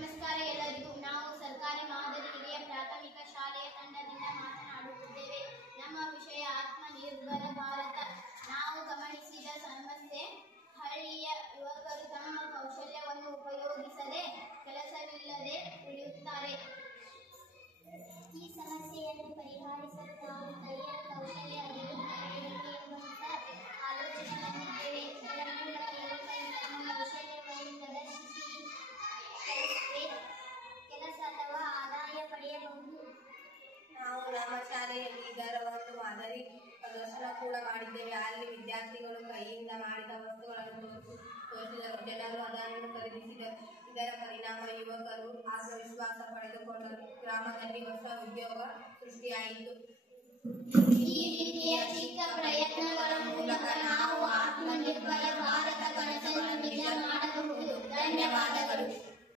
ನಮಸ್ಕಾರ ಎಲ್ಲರಿಗೂ. ನಾವು ಸರ್ಕಾರಿ ಮಾದರಿ ಹಿರಿಯ ಪ್ರಾಥಮಿಕ ಶಾಲೆಯ ತಂಡದಿಂದ ಮಾತನಾಡುತ್ತಿದ್ದೇವೆ. ನಮ್ಮ ವಿಷಯ ಆತ್ಮನಿರ್ಭರ ಭಾರತ. ನಾವು ಗಮನಿಸಿದ ಸಮಸ್ಯೆ, ಹಳ್ಳಿಯ ಯುವಕರು ತಮ್ಮ ಕೌಶಲ್ಯವನ್ನು ಉಪಯೋಗಿಸದೆ ಕೆಲಸವಿಲ್ಲದೆ ಉಳಿಯುತ್ತಾರೆ. ಈ ಸಮಸ್ಯೆಯನ್ನು ಪರಿಹರಿಸಲು ನಾವು ಕೈಯ ಕೌಶಲ್ಯ ಅಭಿವೃದ್ಧಿ ಎಂಬಂತ ಆಲೋಚನೆ ಹೊಂದಿದ್ದೇವೆ. ಇದರ ಮೂಲಕ ಯುವಕರು ತಮ್ಮ ಕೌಶಲ್ಯವನ್ನು ಪ್ರದರ್ಶಿಸಿ ಕೆಲಸ ಅಥವಾ ಆದಾಯ ಪಡೆಯಬಹುದು. ನಾವು ನಮ್ಮ ಶಾಲೆಯಲ್ಲಿ ಇದರ ಒಂದು ಮಾದರಿ ಪ್ರದರ್ಶನ ಕೂಡ ಮಾಡಿದ್ದೇವೆ. ಅಲ್ಲಿ ವಿದ್ಯಾರ್ಥಿಗಳು ಕೈಯಿಂದ ಮಾಡಿದ ವಸ್ತುಗಳನ್ನು ತೋರಿಸಿದರು. ಜನರು ಅದನ್ನು ಖರೀದಿಸಿದರು. ಇದರ ಪರಿಣಾಮ ಯುವಕರು ಆತ್ಮವಿಶ್ವಾಸ ಪಡೆದುಕೊಂಡರು. ಗ್ರಾಮದಲ್ಲಿ ಹೊಸ ಉದ್ಯೋಗ ಸೃಷ್ಟಿಯಾಯಿತು. ಈ ರೀತಿಯ ಚಿಕ್ಕ ಪ್ರಯತ್ನಗಳ ಮೂಲಕ ನಾವು ಆತ್ಮನಿರ್ಭರ ಭಾರತ ಕನಸನ್ನು ನಿಜ ಮಾಡಬಹುದು. ಧನ್ಯವಾದಗಳು.